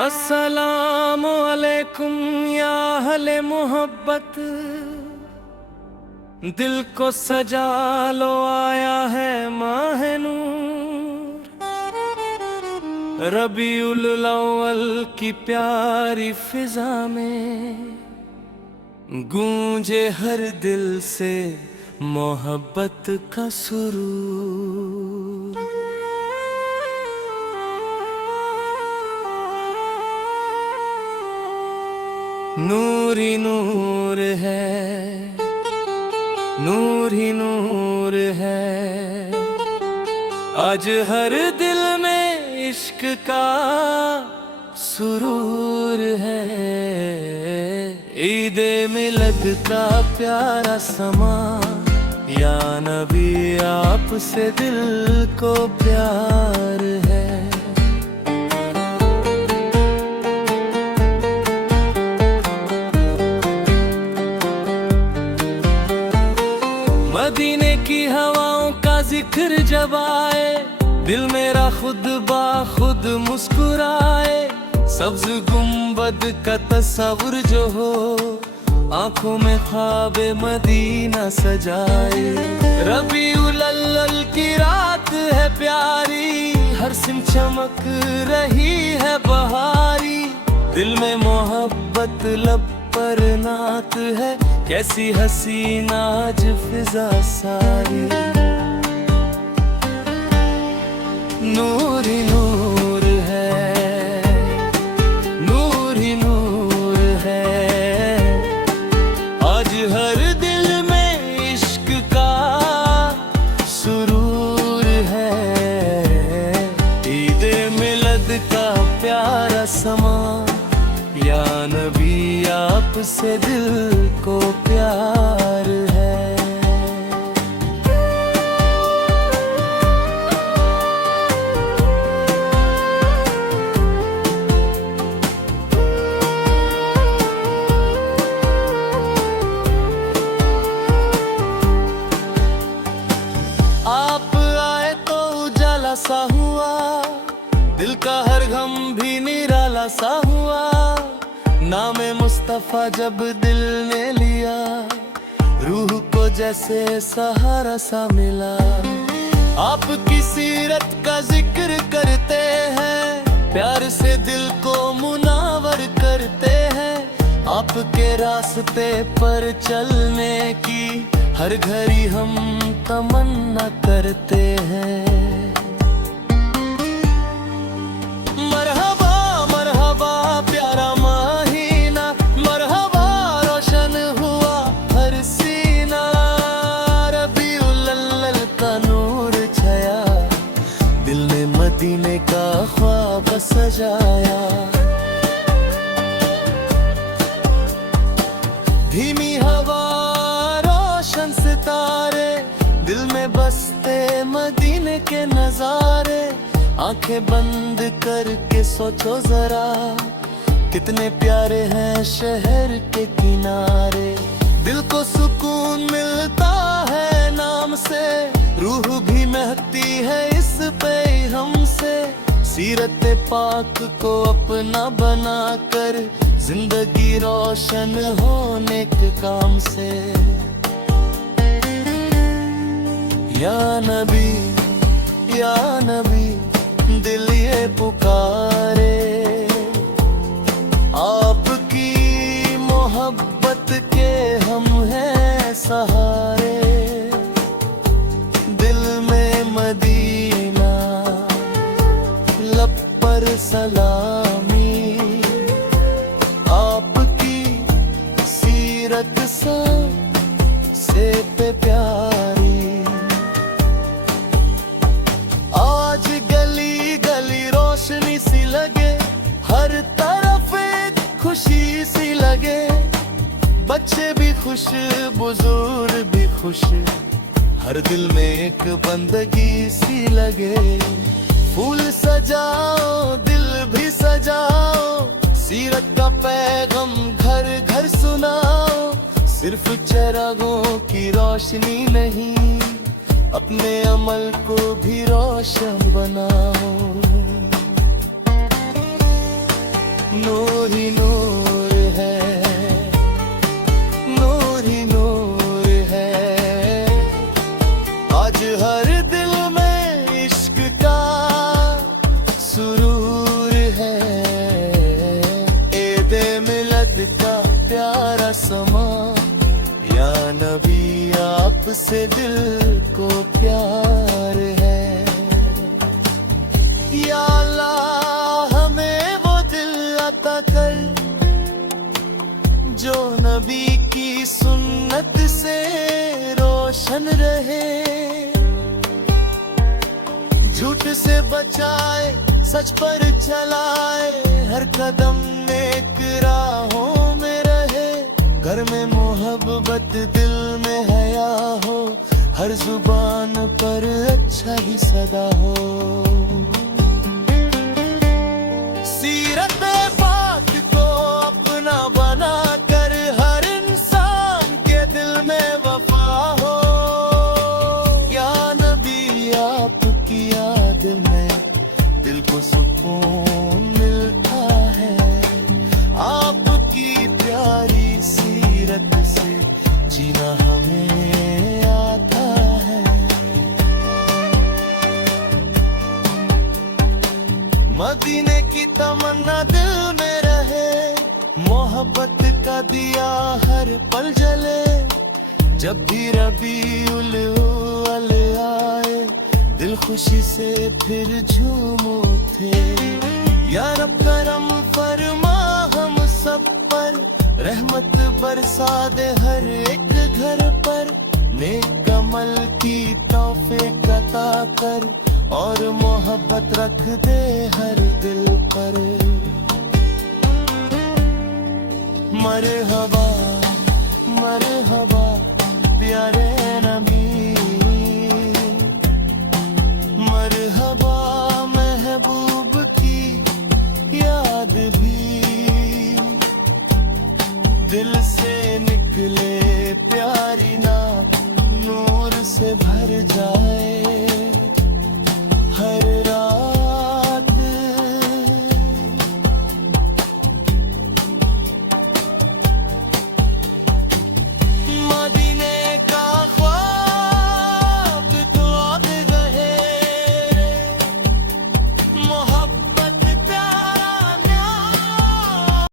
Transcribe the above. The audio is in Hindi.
अस्सलामु अलैकुम या अहले मोहब्बत, दिल को सजा लो आया है माह नूर। रबीउल अव्वल की प्यारी फिजा में गूंजे हर दिल से मोहब्बत का सुरूर। नूर ही नूर है, नूर ही नूर है, आज हर दिल में इश्क का सुरूर है। ईदे मिलद का प्यारा समा, या नबी आपसे दिल को प्यार है। मदीने की हवाओं का जिक्र जब आए, दिल मेरा खुद बा खुद मुस्कुराए। सब्ज गुंबद का तस्वुर जो हो, आंखों में ख्वाबे मदीना सजाए। रबीउल अव्वल की रात है प्यारी, हर सिम चमक रही है बहारी। दिल में मोहब्बत लब पर नात है, कैसी हसीना आज फिजा सारी। नूर ही नूर है, नूर ही नूर है, आज हर दिल में इश्क का सुरूर है। ईद मिलद का प्यारा समा, या नबी आपसे दिल को प्यार है। आप आए तो उजाला सा हुआ, दिल का हर गम भी निराला सा हुआ। नामे मुस्तफा जब दिल ने लिया, रूह को जैसे सहारा सा मिला। आपकी सीरत का जिक्र करते हैं, प्यार से दिल को मुनावर करते हैं। आपके रास्ते पर चलने की हर घड़ी हम तमन्ना करते हैं। मरहबा मरहबा प्यारा महीना, मरहबा रोशन हुआ हर सीना। रबीउल अव्वल का नूर छाया, दिल ने मदीने का ख्वाब सजाया। धीमी हवा रोशन सितारे, दिल में बसते मदीने के नजारे। आंखें बंद करके सोचो जरा, कितने प्यारे हैं शहर के किनारे। दिल को सुकून मिलता है नाम से, रूह भी महकती है इस पे हमसे। सीरत पाक को अपना बनाकर, जिंदगी रोशन होने के काम से। या नबी या नबी दिल ये पुकारे, आपकी मोहब्बत के हम हैं सहारे। दिल में मदीना लब पर सलामी, आपकी सीरत से पे प्यारी। आज गली गली रोशनी सी लगे, हर तरफ एक खुशी सी लगे। बच्चे भी खुश बुजुर्ग भी खुश, हर दिल में एक बंदगी सी लगे। फूल सजाओ दिल भी सजाओ, सीरत का पैगाम घर घर सुनाओ। सिर्फ चिरागों की रोशनी नहीं, अपने अमल को भी रोशन बनाओ। नूर ही नूर है, नूर ही नूर है। आज हर दिल में इश्क का सुरूर है। ईद-ए मिलद का प्यारा समा, या नबी आपसे दिल को प्यार है। या अल्लाह हमें वो दिल अता कर जो नबी की सुन्नत से रोशन रहे। झूठ से बचाए, सच पर चलाए, हर कदम नेक राहों में रहे। घर में मोहब्बत, दिल में हया हो, हर जुबान पर अच्छा ही सदा हो। सीरत पाक को अपना बना कर हर इंसान के दिल में वफा हो। या नबी आपकी याद में दिल को सुकून मिलता है। आपकी प्यारी सीरत से जीना हमें आता है। मदीने की तमन्ना दिल में रहे, मोहब्बत का दिया हर पल जले। जब भी रबीउल अव्वल आए, दिल खुशी से फिर झूम उठे। या रब करम फरमा हम सब पर, रहमत बरसा दे हर एक घर पर। नेक अमल की तौफीक अता कर, और मोहब्बत रख दे हर दिल पर। मरहबा